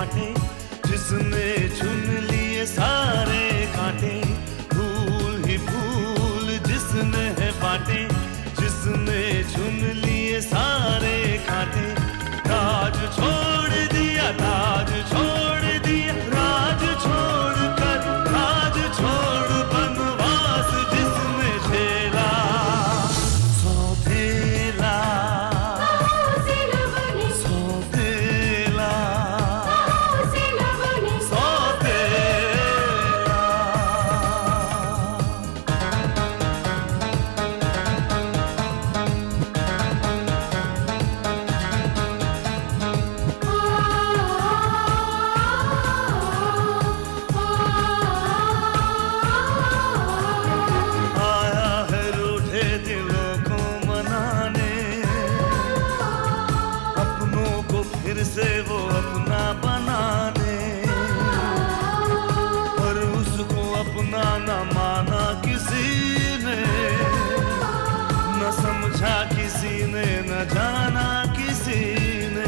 बांटे, जिसने चुन लिए सारे कांटे। फूल ही फूल जिसने है बांटे, जिसने चुन लिए सारे कांटे। राज छोड़ दिया, ताज छोड़ दिया, राज छोड़ कर राज छोड़ बनवास जिसने झेला। सौतेला सौतेला से वो अपना बनाने, और उसको अपना न माना किसी ने, न समझा किसी ने, न जाना किसी ने।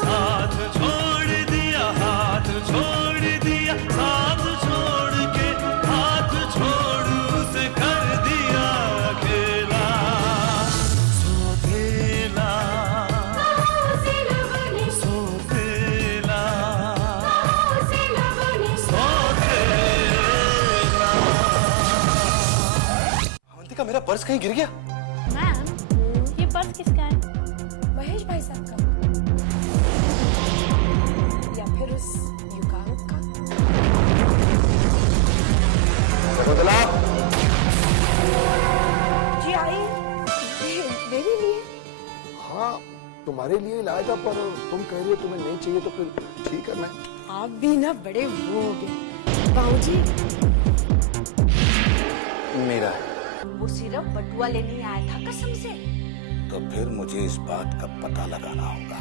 साथ छोड़ दिया, हाथ छोड़ दिया, साथ छोड़ के हाथ छोड़ उसे कर दिया अकेला। सौतेला का मेरा पर्स कहीं गिर गया। मैम, ये पर्स किसका है? महेश भाई साहब का, या फिर उस युगांक का? शकुंतला जी आई, मेरे लिए? हाँ, तुम्हारे लिए लाया था, पर तुम कह रही हो तुम्हें नहीं चाहिए, तो फिर ठीक है। मैं आप भी ना बड़े वो हो गए बाबूजी। मेरा है। वो सिर्फ बटुआ लेने आया था कसम से। तो फिर मुझे इस बात का पता लगाना होगा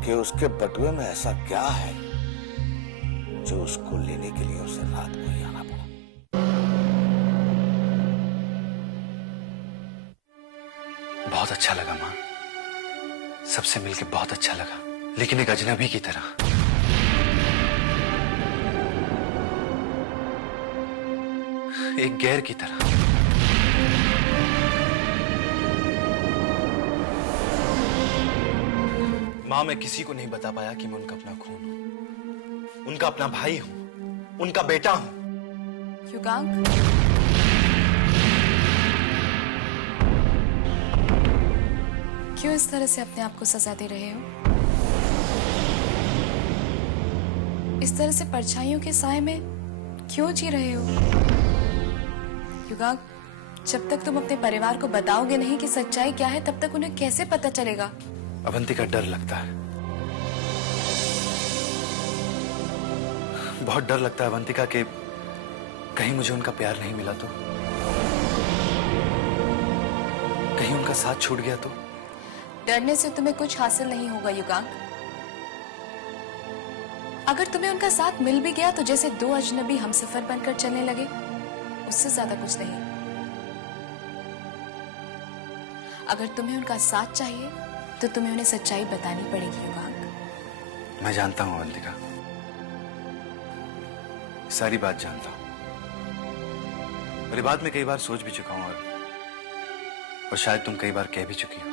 कि उसके बटुए में ऐसा क्या है जो उसको लेने के लिए उसे रात को ही आना पड़ा। बहुत अच्छा लगा माँ, सबसे मिलके बहुत अच्छा लगा, लेकिन एक अजनबी की तरह। एक गैर की तरह। मां, मैं किसी को नहीं बता पाया कि मैं उनका अपना खून हूं, उनका अपना भाई हूं, उनका बेटा हूं। युगांक, क्यों इस तरह से अपने आप को सजा दे रहे हो? इस तरह से परछाइयों के साए में क्यों जी रहे हो? युगांक, जब तक तुम अपने परिवार को बताओगे नहीं कि सच्चाई क्या है, तब तक उन्हें कैसे पता चलेगा? अवंती का डर लगता है, बहुत डर लगता है अवंतिका के कहीं मुझे उनका प्यार नहीं मिला तो, कहीं उनका साथ छूट गया तो। डरने से तुम्हें कुछ हासिल नहीं होगा युगांक। अगर तुम्हें उनका साथ मिल भी गया तो जैसे दो अजनबी हमसफर बनकर चलने लगे, उससे ज्यादा कुछ नहीं। अगर तुम्हें उनका साथ चाहिए तो तुम्हें उन्हें सच्चाई बतानी पड़ेगी युगांक। मैं जानता हूं अवंतिका, सारी बात जानता हूं। मेरी बात में कई बार सोच भी चुका हूं, और शायद तुम कई बार कह भी चुकी हो,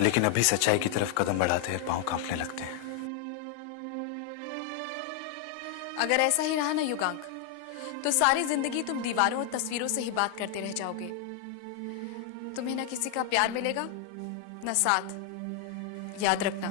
लेकिन अभी सच्चाई की तरफ कदम बढ़ाते हैं पांव कांपने लगते हैं। अगर ऐसा ही रहा ना युगांक, तो सारी जिंदगी तुम दीवारों और तस्वीरों से ही बात करते रह जाओगे। तुम्हें ना किसी का प्यार मिलेगा, ना साथ। याद रखना।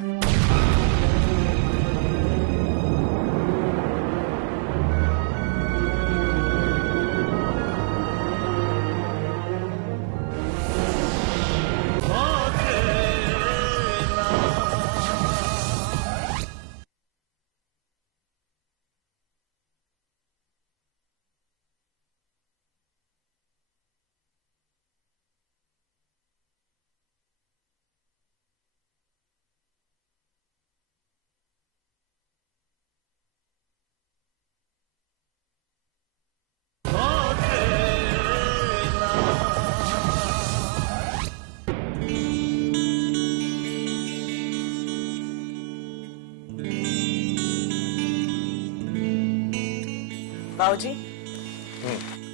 बाबूजी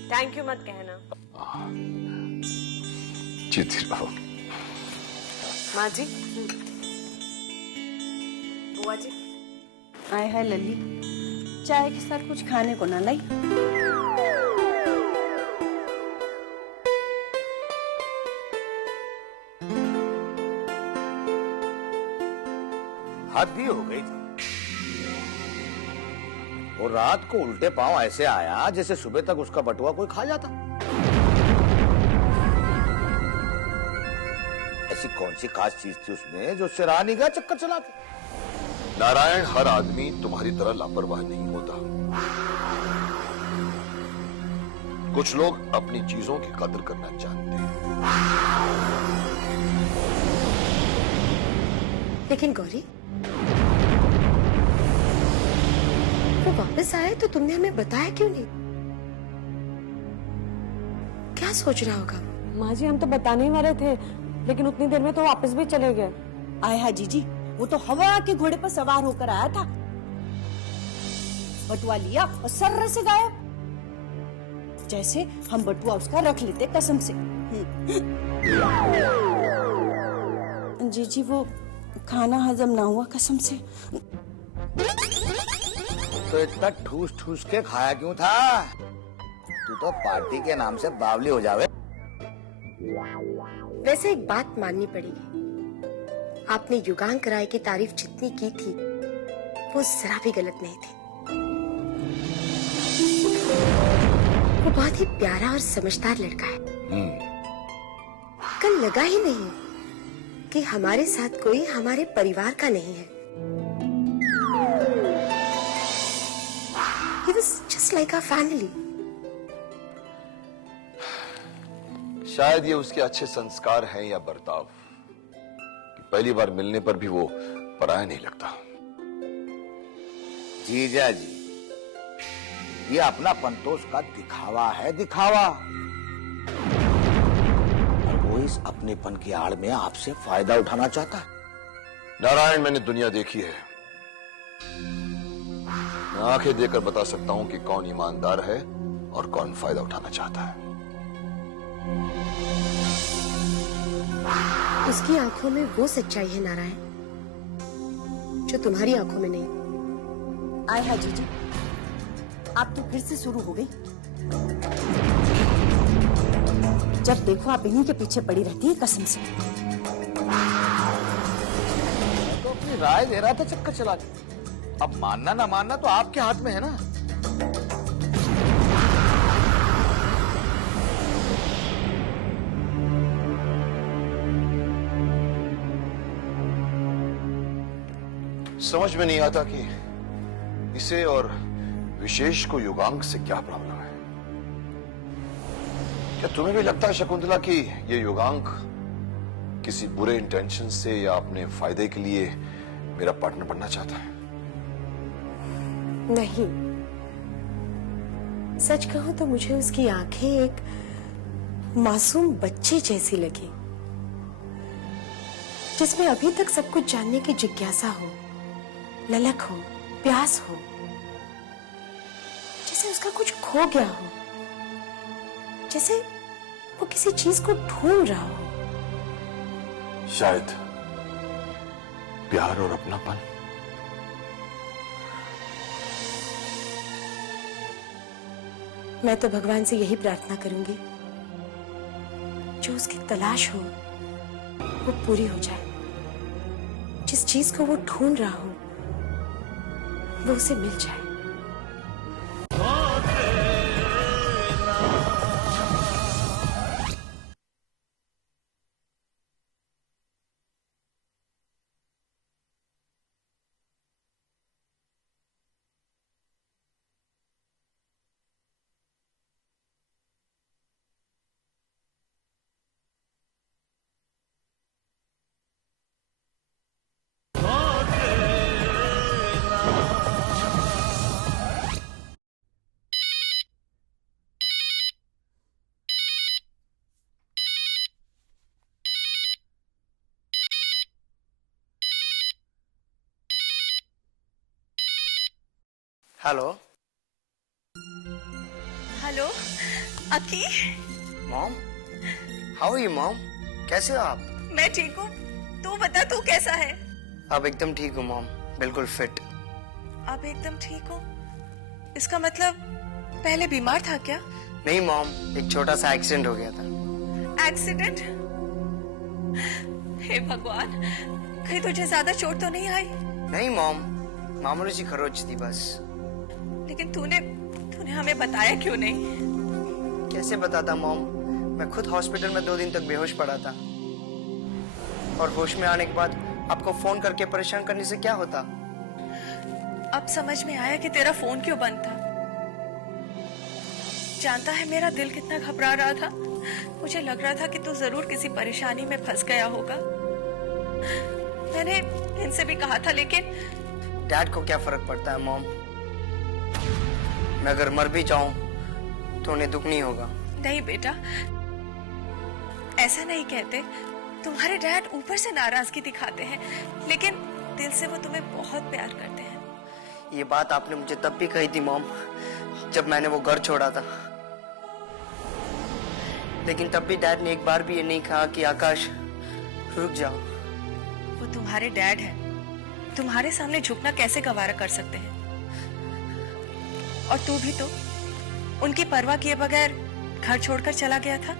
थैंक यू मत कहना। जीती रहो। माँ जी, बुआ जी। आए है लल्ली, चाय के साथ कुछ खाने को ना लाई? हद ही हो गई थी। और रात को उल्टे पांव ऐसे आया जैसे सुबह तक उसका बटुआ कोई खा जाता। ऐसी कौन सी खास चीज थी उसमें जो उससे रहा नहीं गया चक्कर चलाते? नारायण, हर आदमी तुम्हारी तरह लापरवाह नहीं होता। कुछ लोग अपनी चीजों की कदर करना जानते हैं। लेकिन गौरी, वो वापस आए तो तुमने हमें बताया क्यों नहीं? क्या सोच रहा होगा? माँ जी, हम तो बताने ही वाले थे, लेकिन उतनी देर में तो वापस भी चले गए। आए हा जीजी, वो तो हवा के घोड़े पर सवार होकर आया था, बटुआ लिया और सर्र से गायब, जैसे हम बटुआ उसका रख लेते कसम से। जीजी, वो खाना हजम ना हुआ कसम से। तो इतना ठूस ठूस के खाया क्यों था? तू तो पार्टी के नाम से बावली हो जावे। वैसे एक बात माननी पड़ेगी, आपने युगांक राय की तारीफ जितनी की थी वो जरा भी गलत नहीं थी। वो बहुत ही प्यारा और समझदार लड़का है। कल लगा ही नहीं कि हमारे साथ कोई हमारे परिवार का नहीं है। He was just like our family. शायद ये उसके अच्छे संस्कार हैं या बर्ताव कि पहली बार मिलने पर भी वो पराया नहीं लगता। जीजा जी, ये अपना पंतोष का दिखावा है, दिखावा। और वो इस अपनेपन की आड़ में आपसे फायदा उठाना चाहता है। नारायण, मैंने दुनिया देखी है। मैं आंखें देकर बता सकता हूं कि कौन ईमानदार है और कौन फायदा उठाना चाहता है। उसकी आंखों में वो सच्चाई है नारायण, जो तुम्हारी आंखों में नहीं। आए हा जीजी, आप तो फिर से शुरू हो गई। जब देखो आप इन्हीं के पीछे पड़ी रहती है कसम से। मैं तो अपनी राय दे रहा था चक्कर चला के। अब मानना ना मानना तो आपके हाथ में है ना। समझ में नहीं आता कि इसे और विशेष को युगांक से क्या प्रॉब्लम है। क्या तुम्हें भी लगता है शकुंतला कि ये युगांक किसी बुरे इंटेंशन से या अपने फायदे के लिए मेरा पार्टनर बनना चाहता है? नहीं, सच कहूं तो मुझे उसकी आंखें एक मासूम बच्चे जैसी लगी, जिसमें अभी तक सब कुछ जानने की जिज्ञासा हो, ललक हो, प्यास हो, जैसे उसका कुछ खो गया हो, जैसे वो किसी चीज को ढूंढ रहा हो। शायद प्यार और अपनापन। मैं तो भगवान से यही प्रार्थना करूंगी, जो उसकी तलाश हो वो पूरी हो जाए। जिस चीज को वो ढूंढ रहा हो वो उसे मिल जाए। हेलो, हेलो अकी। Mom, how are you mom? कैसे हो आप? मैं ठीक हूँ, तू बता तू कैसा है? अब एकदम ठीक हूँ मॉम, बिल्कुल फिट। अब एकदम ठीक हो? इसका मतलब पहले बीमार था क्या? नहीं मॉम, एक छोटा सा एक्सीडेंट हो गया था। एक्सीडेंट? हे भगवान, कहीं तुझे ज्यादा चोट तो नहीं आई? नहीं मॉम, मामूली सी खरोच थी बस। लेकिन तूने हमें बताया क्यों नहीं? कैसे बताता मॉम, मैं खुद हॉस्पिटल में 2 दिन तक बेहोश पड़ा था, और होश में आने के बाद आपको फोन करके परेशान करने से क्या होता? अब समझ में आया कि तेरा फोन क्यों बंद था। जानता है मेरा दिल कितना घबरा रहा था। मुझे लग रहा था कि तू जरूर किसी परेशानी में फंस गया होगा। मैंने इनसे भी कहा था, लेकिन डैड को क्या फर्क पड़ता है मॉम? मैं अगर मर भी जाऊं तो उन्हें दुख नहीं होगा। नहीं बेटा, ऐसा नहीं कहते। तुम्हारे डैड ऊपर से नाराजगी दिखाते हैं, लेकिन दिल से वो तुम्हें बहुत प्यार करते हैं। ये बात आपने मुझे तब भी कही थी मॉम, जब मैंने वो घर छोड़ा था। लेकिन तब भी डैड ने एक बार भी ये नहीं कहा कि आकाश रुक जाओ। वो तुम्हारे डैड हैं, तुम्हारे सामने झुकना कैसे गवारा कर सकते हैं? और तू भी तो उनकी परवाह किए बगैर घर छोड़कर चला गया था।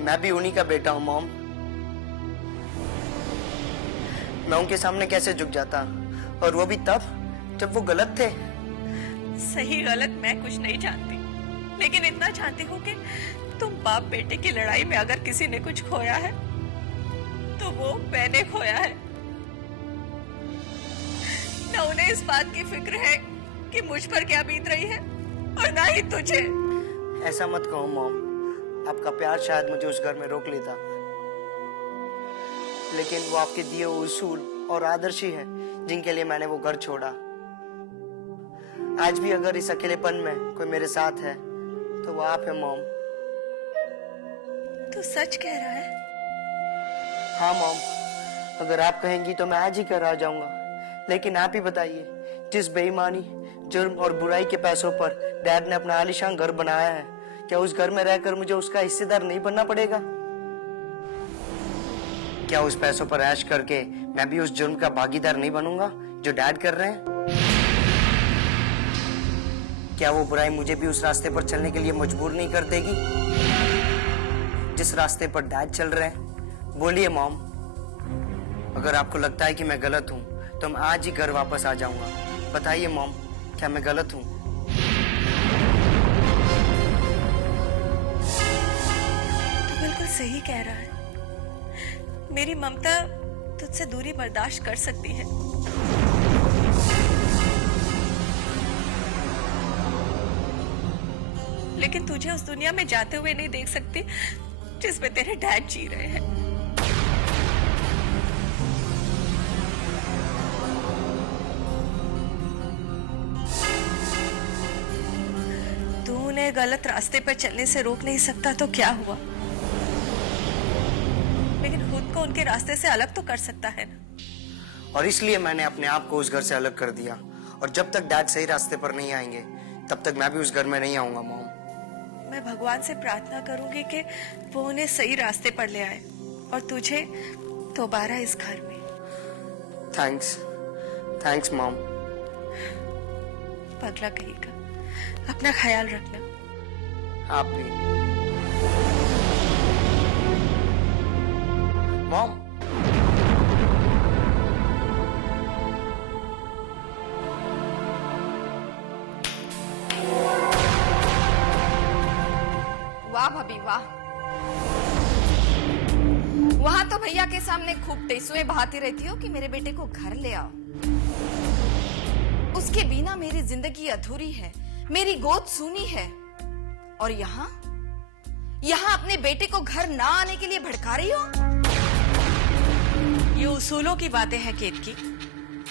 मैं भी उन्हीं का बेटा हूँ मॉम। मैं उनके सामने कैसे झुक जाता, और वो भी तब जब वो गलत थे। सही गलत मैं कुछ नहीं जानती, लेकिन इतना जानती हूँ कि तुम बाप बेटे की लड़ाई में अगर किसी ने कुछ खोया है तो वो मैंने खोया है। न उन्हें इस बात की फिक्र है कि मुझ पर क्या बीत रही है, और ना ही तुझे। ऐसा मत कहो मॉम, आपका प्यार शायद मुझे उस घर में रोक लेता, लेकिन वो आपके दिए हुए उसूल और आदर्श ही है जिनके लिए मैंने वो घर छोड़ा। आज भी अगर इस अकेलेपन में कोई मेरे साथ है तो वो आप है मॉम। तू सच कह रहा है? हाँ मॉम, अगर आप कहेंगी तो मैं आज ही घर आ जाऊंगा। लेकिन आप ही बताइए, जिस बेईमानी, जुर्म और बुराई के पैसों पर डैड ने अपना आलीशान घर बनाया है, क्या उस घर में रहकर मुझे उसका हिस्सेदार नहीं बनना पड़ेगा? क्या उस पैसों पर ऐश करके मैं भी उस जुर्म का भागीदार नहीं बनूंगा जो डैड कर रहे हैं? क्या वो बुराई मुझे भी उस रास्ते पर चलने के लिए मजबूर नहीं कर देगी जिस रास्ते पर डैड चल रहे हैं? बोलिए मॉम, अगर आपको लगता है कि मैं गलत हूं तो मैं आज ही घर वापस आ जाऊंगा। बताइए मॉम, क्या मैं गलत हूं? तू बिल्कुल सही कह रहा है। मेरी ममता तुझसे दूरी बर्दाश्त कर सकती है, लेकिन तुझे उस दुनिया में जाते हुए नहीं देख सकती जिसमें तेरे डैड जी रहे हैं। तू उन्हें गलत रास्ते पर चलने से रोक नहीं सकता तो क्या हुआ, लेकिन खुद को उनके रास्ते से अलग तो कर सकता है ना। और इसलिए मैंने अपने आप को उस घर से अलग कर दिया, और जब तक डैड सही रास्ते पर नहीं आएंगे तब तक मैं भी उस घर में नहीं आऊंगा मॉम। मैं भगवान से प्रार्थना करूंगी कि वो उन्हें सही रास्ते पर ले आए और तुझे दोबारा इस घर में। Thanks mom. पगला कहेगा, अपना ख्याल रखना। आप भी मॉम। वाह भाभी वाह, वहां तो भैया के सामने खूब टेसुए बहाती रहती हो कि मेरे बेटे को घर ले आओ। उसके बिना मेरी जिंदगी अधूरी है, मेरी गोद सूनी है, और यहाँ अपने बेटे को घर ना आने के लिए भड़का रही हो। ये उसूलों की बातें हैं केतकी,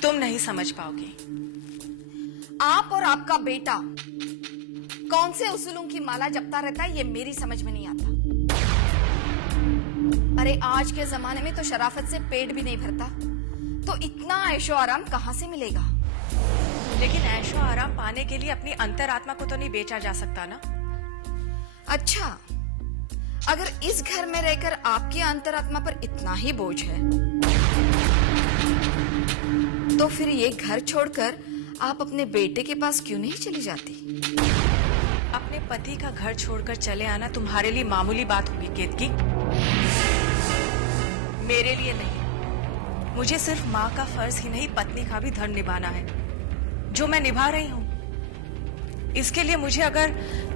तुम नहीं समझ पाओगी। आप और आपका बेटा कौन से उसूलों की माला जपता रहता है, ये मेरी समझ में नहीं आता। अरे आज के जमाने में तो शराफत से पेट भी नहीं भरता, तो इतना ऐशो आराम कहां से मिलेगा? लेकिन ऐशो आराम पाने के लिए अपनी अंतरात्मा को तो नहीं बेचा जा सकता ना। अच्छा, अगर इस घर में रहकर आपकी अंतरात्मा पर इतना ही बोझ है, तो फिर ये घर छोड़कर आप अपने बेटे के पास क्यों नहीं चली जाती? अपने पति का घर छोड़कर चले आना तुम्हारे लिए मामूली बात होगी केतकी, मेरे लिए नहीं। मुझे सिर्फ माँ का फर्ज ही नहीं, पत्नी का भी धर्म निभाना है, जो मैं निभा रही हूँ। इसके लिए मुझे अगर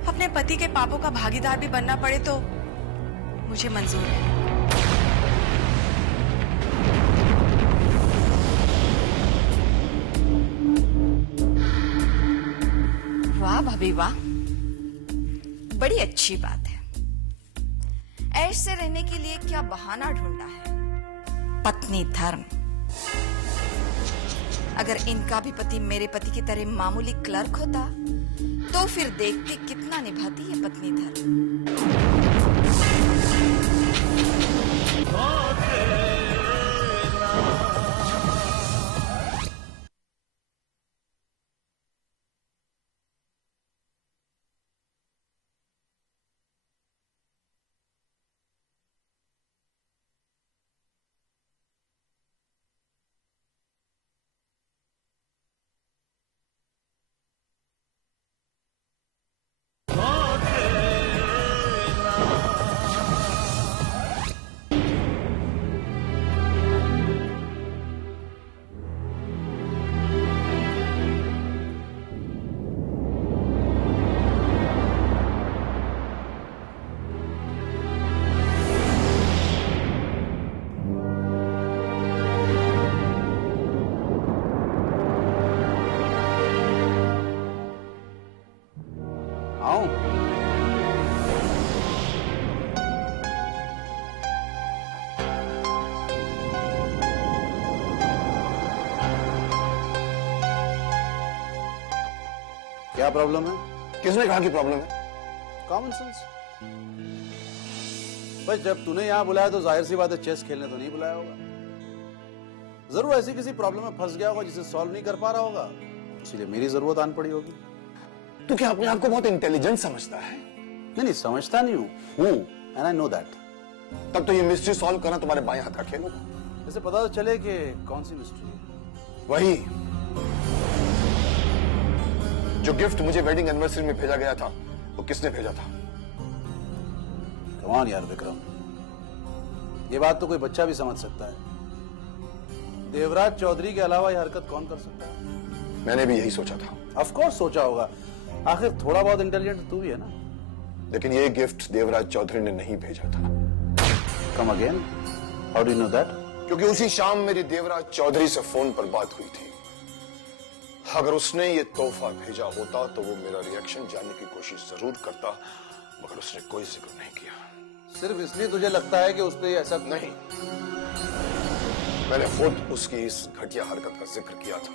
अपने पति के पापों का भागीदार भी बनना पड़े तो मुझे मंजूर है। वाह भाभी वाह, बड़ी अच्छी बात है। ऐश से रहने के लिए क्या बहाना ढूंढा है? पत्नी धर्म। अगर इनका भी पति मेरे पति की तरह मामूली क्लर्क होता तो फिर देखती कितना निभाती है पत्नी धर्म। क्या प्रॉब्लम है? किसने कहा कि प्रॉब्लम है? Common sense. बस जब तूने यहाँ बुलाया तो जाहिर सी बात है चेस खेलने तो नहीं बुलाया होगा। जरूर ऐसी किसी प्रॉब्लम में फंस गया होगा जिसे सॉल्व नहीं कर पा रहा होगा, इसीलिए मेरी जरूरत आन पड़ी होगी। तू क्या अपने आप को बहुत इंटेलिजेंट समझता है? नहीं, समझता नहीं हूँ एंड आई नो दैट। तब तो ये मिस्ट्री सॉल्व करना तुम्हारे बाएं हाथ का खेल होगा। जैसे पता तो चले कि कौन सी मिस्ट्री है। वही जो गिफ्ट मुझे वेडिंग एनिवर्सरी में भेजा गया था, वो किसने भेजा था? कम ऑन यार विक्रम, ये बात तो कोई बच्चा भी समझ सकता है। देवराज चौधरी के अलावा यह हरकत कौन कर सकता है? मैंने भी यही सोचा था। ऑफ कोर्स सोचा होगा, आखिर थोड़ा बहुत इंटेलिजेंट तू भी है ना। लेकिन ये गिफ्ट देवराज चौधरी ने नहीं भेजा था। Come again, how do you know that? क्योंकि उसी शाम मेरी देवराज चौधरी से फोन पर बात हुई थी। अगर उसने ये तोहफा भेजा होता तो वो मेरा रिएक्शन जानने की कोशिश जरूर करता, मगर उसने कोई जिक्र नहीं किया। सिर्फ इसलिए तुझे लगता है कि उसने ऐसा नहीं, मैंने खुद उसकी इस घटिया हरकत का जिक्र किया था,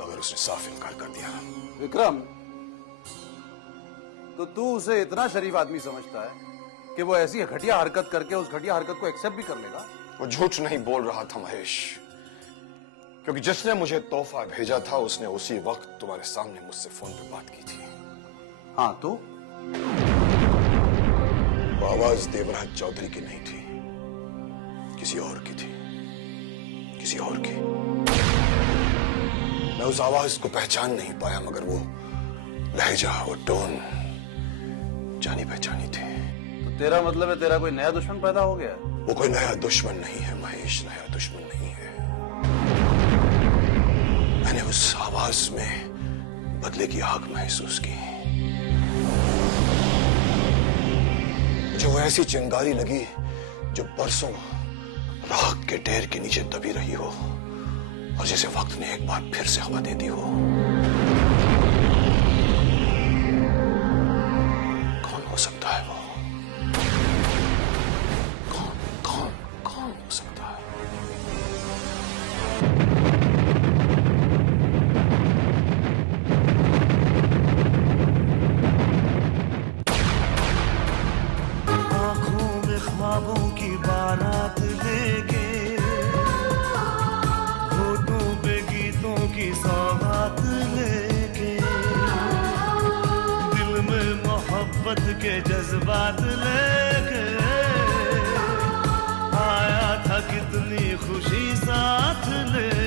मगर उसने साफ इनकार कर दिया। विक्रम, तो तू उसे इतना शरीफ आदमी समझता है कि वो ऐसी घटिया हरकत करके उस घटिया हरकत को एक्सेप्ट भी कर लेगा? वो झूठ नहीं बोल रहा था महेश, क्योंकि जिसने मुझे तोहफा भेजा था उसने उसी वक्त तुम्हारे सामने मुझसे फोन पे बात की थी। हाँ तो? वो आवाज देवराज चौधरी की नहीं थी, किसी और की थी, किसी और की। मैं उस आवाज को पहचान नहीं पाया, मगर वो लहजा, वो टोन जानी पहचानी थी। तो तेरा मतलब है तेरा कोई नया दुश्मन पैदा हो गया? वो कोई नया दुश्मन नहीं है महेश, नया दुश्मन नहीं है। मैंने उस आवाज में बदले की आग महसूस की। मुझे वो ऐसी चिंगारी लगी जो बरसों राख के ढेर के नीचे दबी रही हो और जैसे वक्त ने एक बार फिर से हवा दे दी हो। कौन हो सकता है वो? कौन हो सकता है? आंखों में ख्वाबों की बारात लेके, होठों पे गीतों की सौगात ले मोहब्बत के जज्बात लेके आया था कितनी खुशी साथ ले